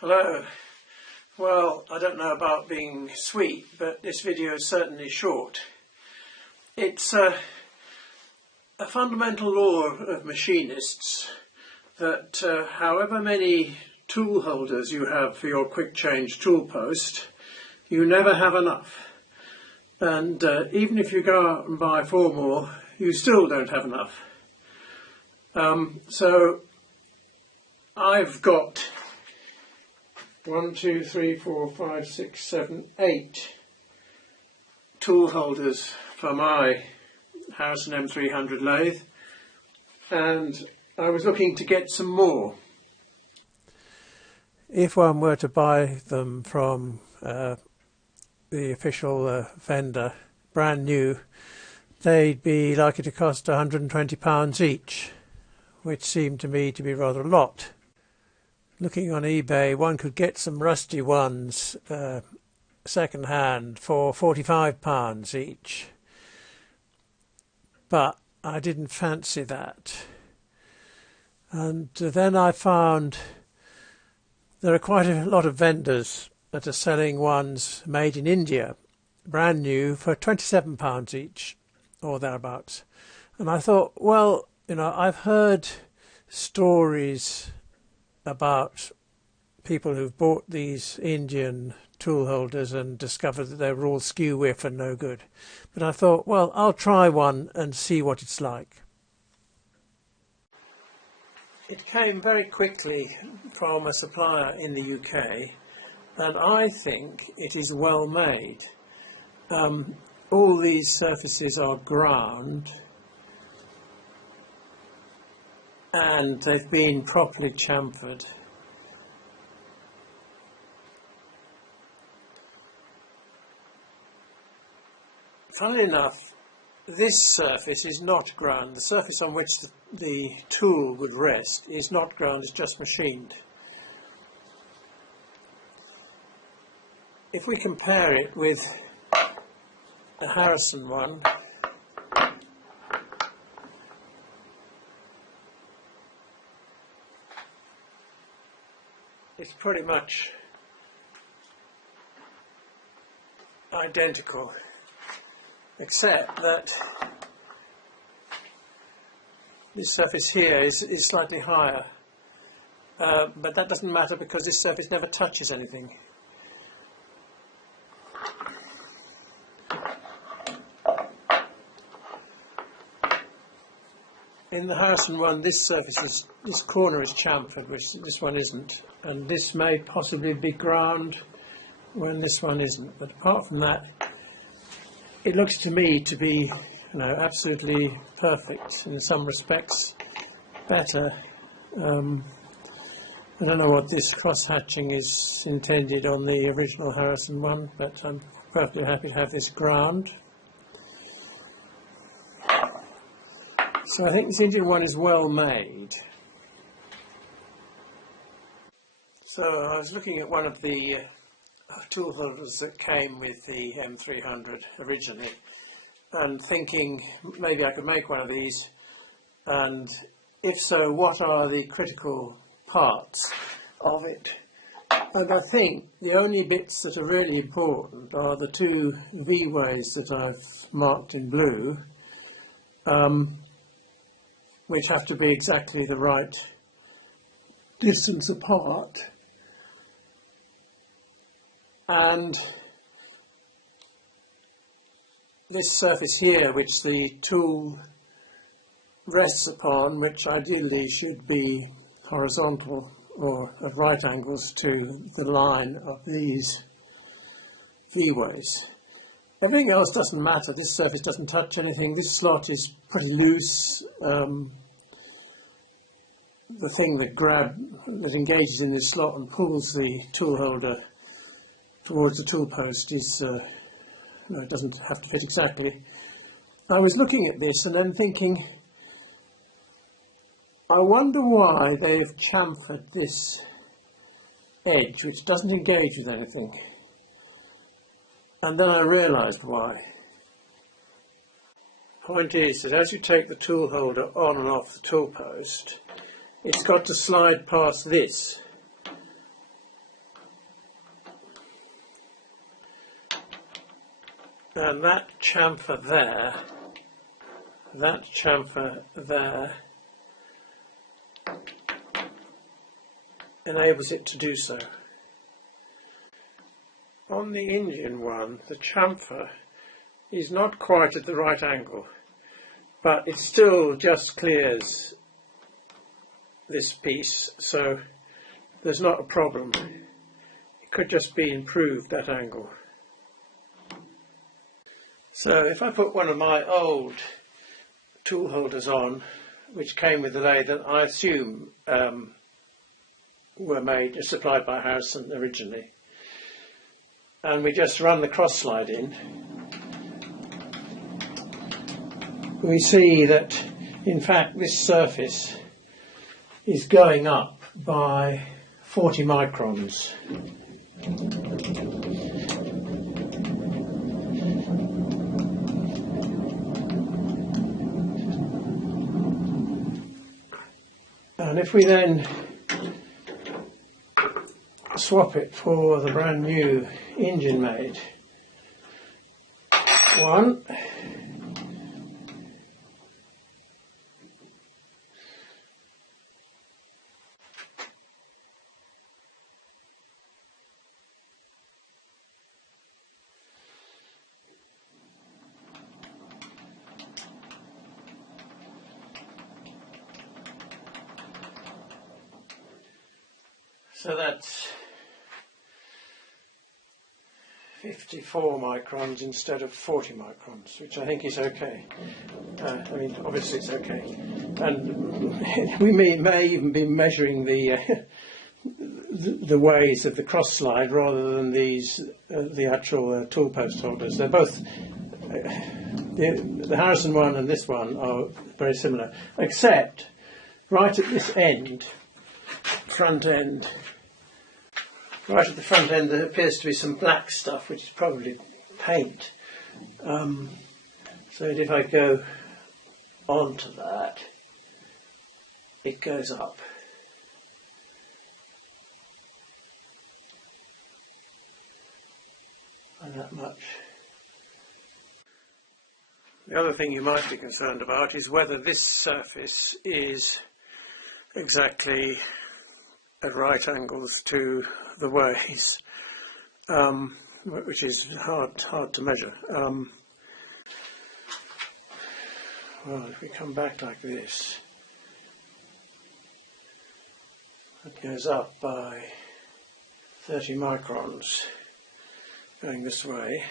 Hello. Well, I don't know about being sweet, but this video is certainly short. It's a fundamental law of machinists that however many tool holders you have for your quick change tool post, you never have enough. And even if you go out and buy 4 more, you still don't have enough. So I've got 1, 2, 3, 4, 5, 6, 7, 8 tool holders for my Harrison M300 lathe, and I was looking to get some more. If one were to buy them from the official vendor, brand new, they'd be likely to cost £120 each, which seemed to me to be rather a lot. Looking on eBay, one could get some rusty ones second hand for £45 each, but I didn't fancy that. And then I found there are quite a lot of vendors that are selling ones made in India, brand new, for £27 each or thereabouts. And I thought, well, you know, I've heard stories about people who've bought these Indian tool holders and discovered that they were all skew whiff and no good. But I thought, well, I'll try one and see what it's like. It came very quickly from a supplier in the UK, and I think it is well made. All these surfaces are ground, and they've been properly chamfered. Funnily enough, this surface is not ground. The surface on which the tool would rest is not ground, it's just machined. If we compare it with the Harrison one, it's pretty much identical, except that this surface here is slightly higher, but that doesn't matter because this surface never touches anything. In the Harrison one, this corner is chamfered, which this one isn't, and this may possibly be ground when this one isn't. But apart from that, it looks to me to be, you know, absolutely perfect. In some respects, better. I don't know what this cross-hatching is intended on the original Harrison one, but I'm perfectly happy to have this ground. So I think this Indian one is well made. So I was looking at one of the tool holders that came with the M300 originally and thinking maybe I could make one of these, and if so, what are the critical parts of it? And I think the only bits that are really important are the 2 V-ways that I've marked in blue, which have to be exactly the right distance apart, and this surface here which the tool rests upon, which ideally should be horizontal or at right angles to the line of these V-ways. Everything else doesn't matter. This surface doesn't touch anything. This slot is pretty loose. The thing that engages in this slot and pulls the tool holder towards the tool post is, no, it doesn't have to fit exactly. I was looking at this and then thinking, I wonder why they've chamfered this edge, which doesn't engage with anything. And then I realised why. Point is that as you take the tool holder on and off the tool post, it's got to slide past this. And that chamfer there enables it to do so. On the Indian one, the chamfer is not quite at the right angle, but it still just clears this piece, so there's not a problem. It could just be improved, that angle. So if I put one of my old tool holders on, which came with the lathe, that I assume were supplied by Harrison originally, and we just run the cross slide in, we see that in fact this surface is going up by 40 microns. And if we then swap it for the brand new engine made one, so that's 54 microns instead of 40 microns, which I think is okay. I mean, obviously it's okay. And we may even be measuring the ways of the cross slide rather than the actual tool post holders. They're both, the Harrison one and this one are very similar, except right at this end, front end, right at the front end there appears to be some black stuff, which is probably paint. So if I go onto that, it goes up. And that much. The other thing you might be concerned about is whether this surface is exactly at right angles to the ways, which is hard to measure. Well, if we come back like this, it goes up by 30 microns going this way.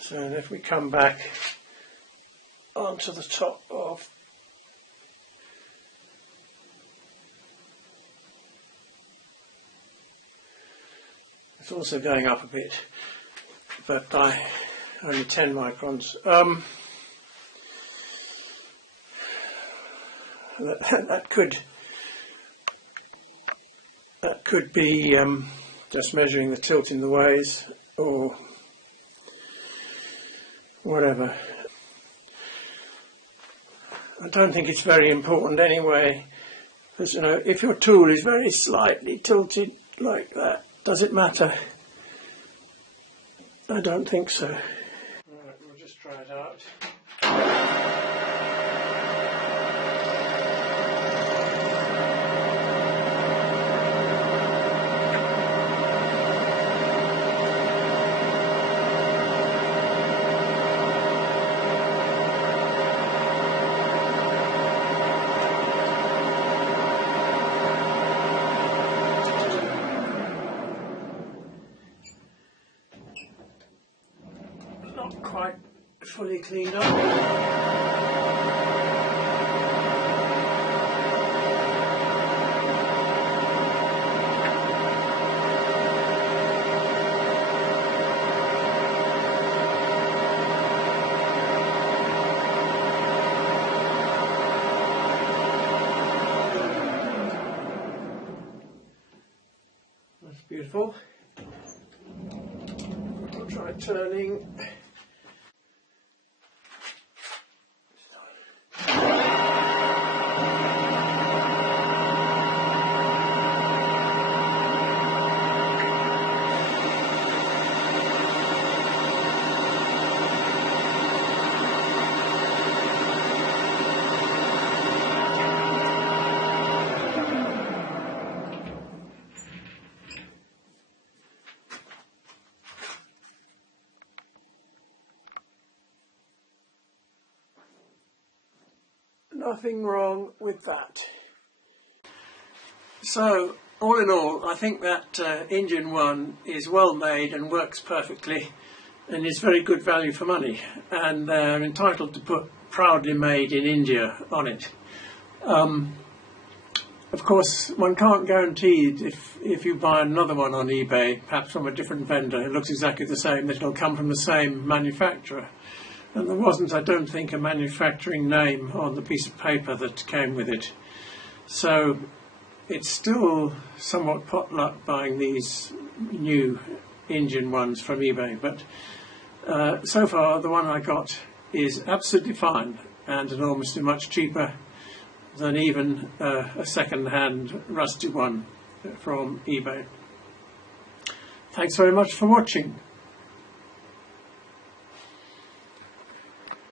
So if we come back onto the top of it's also going up a bit, but by only 10 microns. That could be just measuring the tilt in the ways or whatever. I don't think it's very important anyway, because you know, if your tool is very slightly tilted like that, does it matter? I don't think so. Right, we'll just try it out. Not quite fully cleaned up. That's beautiful. I'll try turning. nothing wrong with that. So, all in all, I think that engine one is well made and works perfectly and is very good value for money, and they're entitled to put proudly made in India on it. Of course, one can't guarantee if you buy another one on eBay, perhaps from a different vendor, it looks exactly the same, that it'll come from the same manufacturer. And there wasn't, I don't think, a manufacturing name on the piece of paper that came with it. So it's still somewhat potluck buying these new engine ones from eBay, but so far the one I got is absolutely fine and enormously much cheaper than even a second-hand rusty one from eBay. Thanks very much for watching.